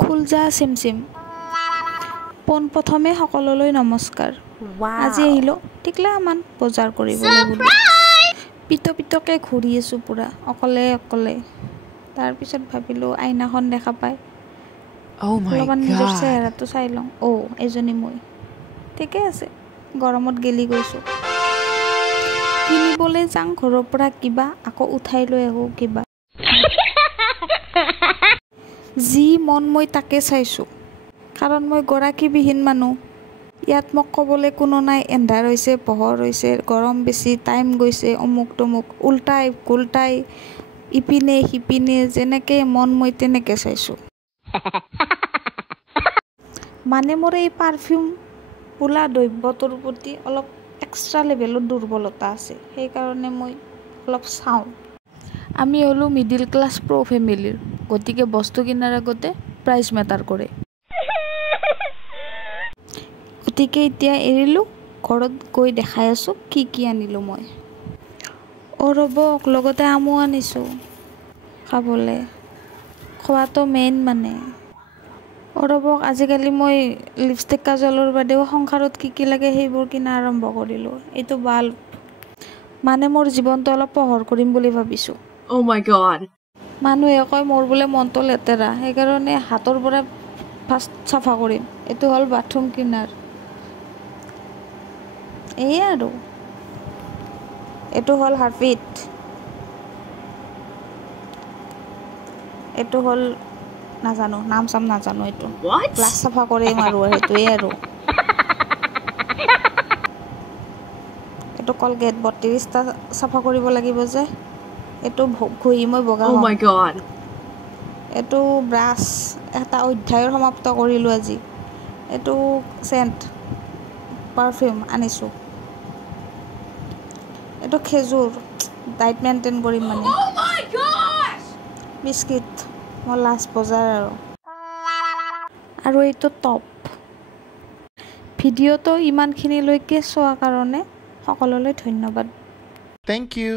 খুলজা চিমচিম পোনপ্ৰথমে সকলোলৈ নমস্কাৰ। আজি আহিলোঁ টিকলামান বজাৰ কৰিবলৈ বুলি। পিতকে ঘূৰি আছোঁ পূৰা অকলে অকলে। তাৰপিছত ভাবিলোঁ আইনাখন দেখা পাই অলপমান নিজৰ চেহেৰাটো চাই লওঁ। এজনী মই ঠিকে আছে, গৰমত গেলি গৈছোঁ। কিনিবলৈ যাওঁ ঘৰৰ পৰা কিবা, আকৌ উঠাই লৈ আহোঁ কিবা। যি মন মই তাকে চাইছোঁ, কাৰণ মই গৰাকীবিহীন মানুহ। ইয়াত মোক ক'বলৈ কোনো নাই, এন্ধাৰ হৈছে পোহৰ হৈছে, গৰম বেছি, টাইম গৈছে, অমুক তমুক, উল্টাই ঘুল্টাই ইপিনে সিপিনে যেনেকৈ মন মই তেনেকৈ চাইছোঁ। মানে মোৰ এই পাৰফিউম বোলা দ্ৰব্যটোৰ প্ৰতি অলপ এক্সট্ৰা লেভেলৰ দুৰ্বলতা আছে, সেইকাৰণে মই অলপ চাওঁ। আমি হ'লোঁ মিডিল ক্লাছ প্ৰ' ফেমিলিৰ, গতিকে বস্তু কিনাৰ আগতে প্ৰাইচ মেটাৰ কৰে। গতিকে এতিয়া এৰিলোঁ, ঘৰত গৈ দেখাই আছোঁ কি আনিলোঁ মই। ৰ'ব, লগতে আমো আনিছোঁ খাবলৈ, খোৱাটো মেইন মানে। ৰ'ব, আজিকালি মই লিপষ্টিক কাজলৰ বাদেও সংসাৰত কি লাগে সেইবোৰ কিনা আৰম্ভ কৰিলোঁ। এইটো বাল্ব, মানে মোৰ জীৱনটো অলপ পোহৰ কৰিম বুলি ভাবিছোঁ। Oh my god. মানুহে কয় মোৰ বোলে মনটো লেতেৰা, সেইকাৰণে হাতৰ পৰা ফাৰ্ষ্ট চাফা কৰিম। এইটো হ'ল বাথৰুম ক্লিনাৰ। এয়ে আৰু এইটো হ'ল হাৰ্পিক, এইটো হ'ল নাজানো, নাম চাম নাজানো। এইটো গ্লাছ চাফা কৰিম আৰু সেইটোৱে আৰু এইটো কলগেট 32টা চাফা কৰিব লাগিব যে, এইটো ঘঁহি মই বগা Oh হ'ম। my god. এইটো ব্ৰাছ, এটা অধ্যায়ৰ সমাপ্ত কৰিলোঁ আজি। এইটো চেণ্ট পাৰফিউম আনিছোঁ। এইটো খেজুৰ, ডাইট মেইনটেইন কৰিম মানে। বিস্কিট, মোৰ লাষ্ট বজাৰ আৰু এইটো টপ। ভিডিঅ'টো ইমানখিনিলৈকে চোৱাৰ কাৰণে সকলোলৈ ধন্যবাদ। Thank you.